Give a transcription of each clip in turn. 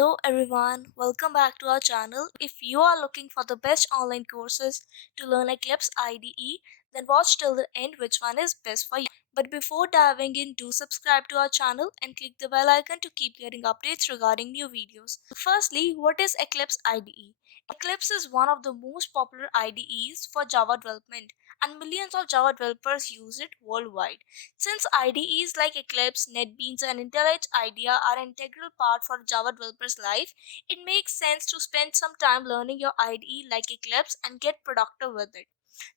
Hello everyone, welcome back to our channel. If you are looking for the best online courses to learn Eclipse IDE, then watch till the end which one is best for you. But before diving in, do subscribe to our channel and click the bell icon to keep getting updates regarding new videos. Firstly, what is Eclipse IDE? Eclipse is one of the most popular IDEs for Java development, and millions of Java developers use it worldwide. Since IDEs like Eclipse, NetBeans, and IntelliJIDEA are an integral part for Java developers' life, it makes sense to spend some time learning your IDE like Eclipse and get productive with it.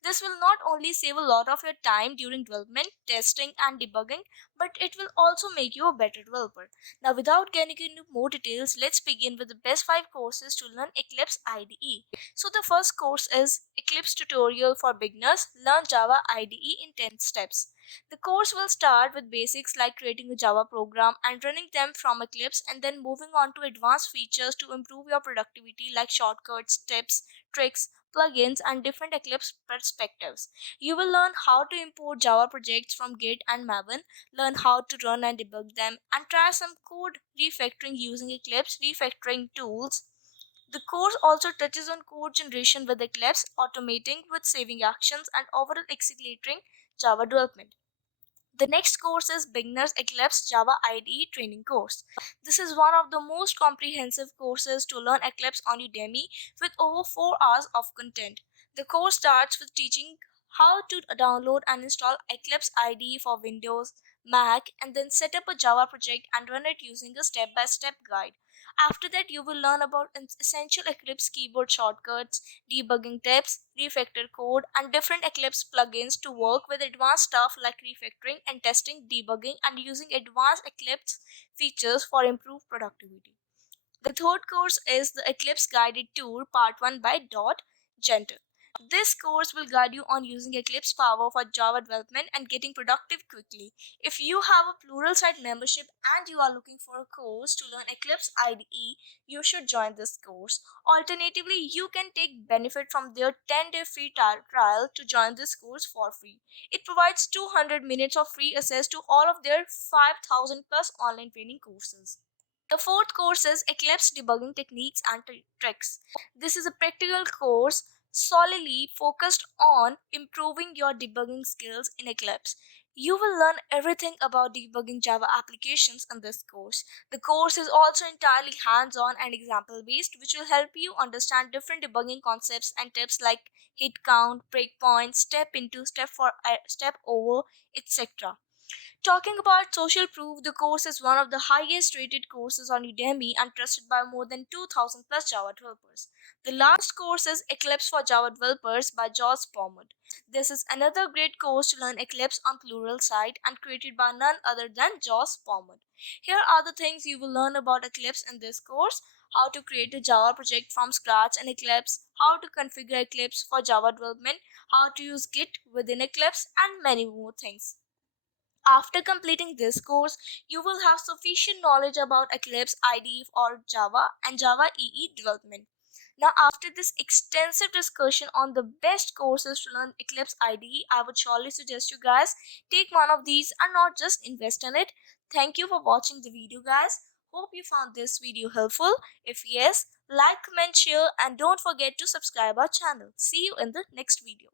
This will not only save a lot of your time during development, testing, and debugging, but it will also make you a better developer. Now, without getting into more details, let's begin with the best 5 courses to learn Eclipse IDE. So, the first course is Eclipse Tutorial for Beginners. Learn Java IDE in 10 steps. The course will start with basics like creating a Java program and running them from Eclipse, and then moving on to advanced features to improve your productivity like shortcuts, tips, tricks, plugins, and different Eclipse perspectives. You will learn how to import Java projects from Git and Maven, learn how to run and debug them, and try some code refactoring using Eclipse refactoring tools. The course also touches on code generation with Eclipse, automating with saving actions, and overall accelerating Java development. The next course is Beginner's Eclipse Java IDE Training Course. This is one of the most comprehensive courses to learn Eclipse on Udemy with over 4 hours of content. The course starts with teaching how to download and install Eclipse IDE for Windows, Mac, and then set up a Java project and run it using a step-by-step guide. After that, you will learn about essential Eclipse keyboard shortcuts, debugging tips, refactor code, and different Eclipse plugins to work with advanced stuff like refactoring and testing, debugging, and using advanced Eclipse features for improved productivity. The third course is the Eclipse Guided Tour Part 1 by Gentle. This course will guide you on using Eclipse Power for Java development and getting productive quickly. If you have a Pluralsight membership and you are looking for a course to learn Eclipse IDE, you should join this course. Alternatively, you can take benefit from their 10-day free trial to join this course for free. It provides 200 minutes of free access to all of their 5,000 plus online training courses. The fourth course is Eclipse Debugging Techniques and Tricks. This is a practical course solely focused on improving your debugging skills in Eclipse. You will learn everything about debugging Java applications in this course. The course is also entirely hands-on and example-based, which will help you understand different debugging concepts and tips like hit count, breakpoint, step into, step for step over, etc. Talking about social proof, the course is one of the highest rated courses on Udemy and trusted by more than 2,000 plus Java developers. The last course is Eclipse for Java Developers by Josh Pomod. This is another great course to learn Eclipse on Pluralsight and created by none other than Josh Pomod. Here are the things you will learn about Eclipse in this course: how to create a Java project from scratch in Eclipse, how to configure Eclipse for Java development, how to use Git within Eclipse, and many more things. After completing this course, you will have sufficient knowledge about Eclipse IDE or Java and Java EE development. Now, after this extensive discussion on the best courses to learn Eclipse IDE, I would surely suggest you guys take one of these and not just invest in it. Thank you for watching the video, guys. Hope you found this video helpful. If yes, like, comment, share, and don't forget to subscribe our channel. See you in the next video.